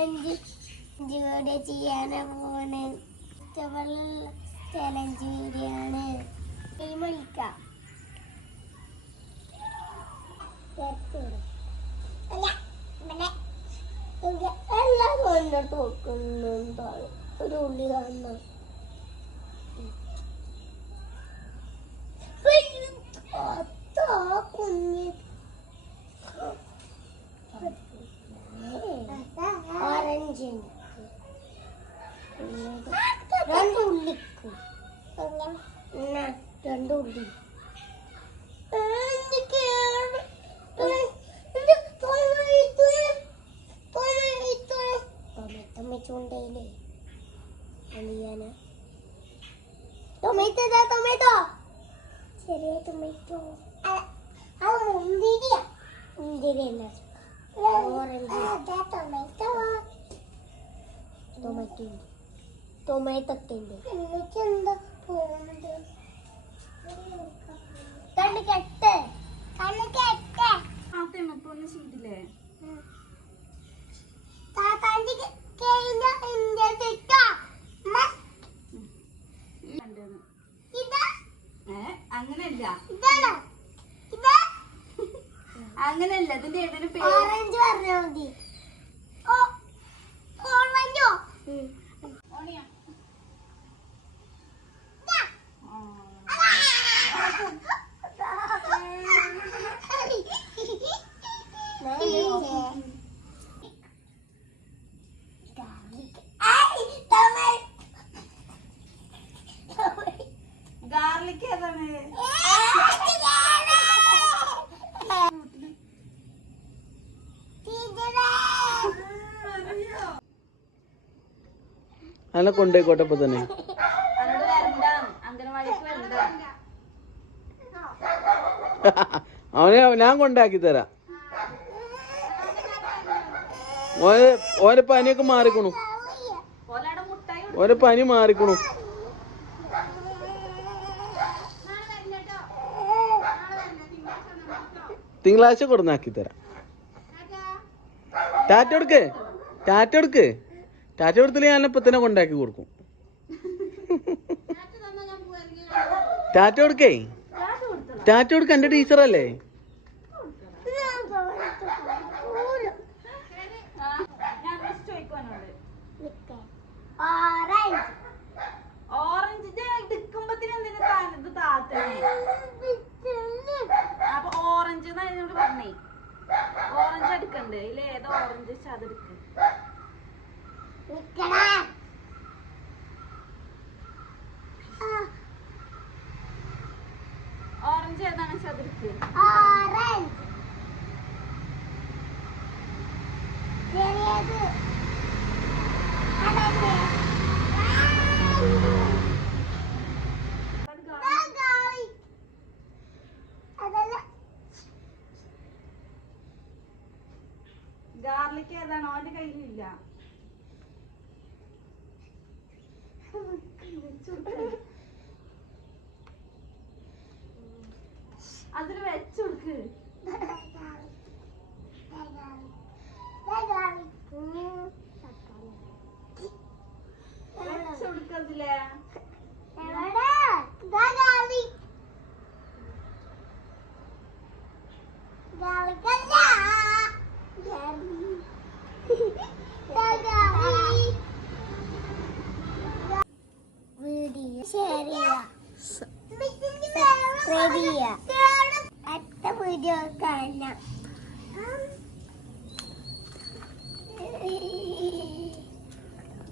Challenge കൂടെ ചെയ്യാനാ പോണ്. ഇഷ്ടമുള്ള ചലഞ്ച് കൂടിയാണ്. കളിക്കാം. എല്ലാം കൊണ്ടിട്ട് നോക്കുന്നുണ്ടാണ്. ഒരു ഉള്ളി കാണണം. കുഞ്ഞ് ഓറഞ്ച് രണ്ടുള്ളിക്കും രണ്ടുള്ളി ടൊമാറ്റോണ്ടല്ലേ അണിയാന ടൊമാറ്റോ ടൊമാറ്റോ ചെറിയ ടൊമാറ്റോ അത് മുന്തിരിയ മുന്തിരിയല്ല ഓറഞ്ച് ടൊമാറ്റോ ടൊമാറ്റോത്തിന്റെ എന്താ പോകുന്നത് കണ്ണ് കെട്ട് കണ്ണ് കെട്ട് ഒന്ന് ചെയ്തില്ലേ അങ്ങനല്ല അങ്ങനല്ല ഇതിന്റെ ഏതൊരു ഓറഞ്ച് പറഞ്ഞാ മതി. ഓറഞ്ചോ ഓണിയാ ഗാർലിക് ഏതാണ്? അല്ല കൊണ്ടേക്കോട്ടെ ഇപ്പൊ തന്നെ. അവനെ ഞാൻ കൊണ്ടാക്കി തരാം. ഓരോ പനിയൊക്കെ മാറിക്കണു. ഓരോ പനി മാറിക്കണു. തിങ്കളാഴ്ച കൊടുന്നാക്കി തരാം. ടാറ്റ കൊടുക്ക് ടാറ്റ കൊടുക്ക് ടാറ്റ കൊടുത്തില്ല ഞാൻ ഇപ്പൊ തന്നെ കൊണ്ടാക്കി കൊടുക്കും. ടാറ്റ കൊടുക്കേ ടാറ്റ കൊടുക്ക. എന്റെ ടീച്ചറല്ലേ? ഓറഞ്ച് എടുക്കുമ്പത്തിന് എന്തിനു താത്തനെ അപ്പൊ ഓറഞ്ച് എന്നോട് പറഞ്ഞേ. ഓറഞ്ച് എടുക്കണ്ടേ? ഇതിൽ ഏതോ ഓറഞ്ച് അതെടുക്ക. ഓറഞ്ച് ഏതാണ് ചതെടുക്ക്. ഗാർലിക് ഏതാണ്? അവന്റെ കയ്യിലില്ല. അതില് വെച്ചുകൊടുക്ക്. വെച്ചുകൊടുക്കതില്ലേ? അടുത്ത വീഡിയോ കാണാം.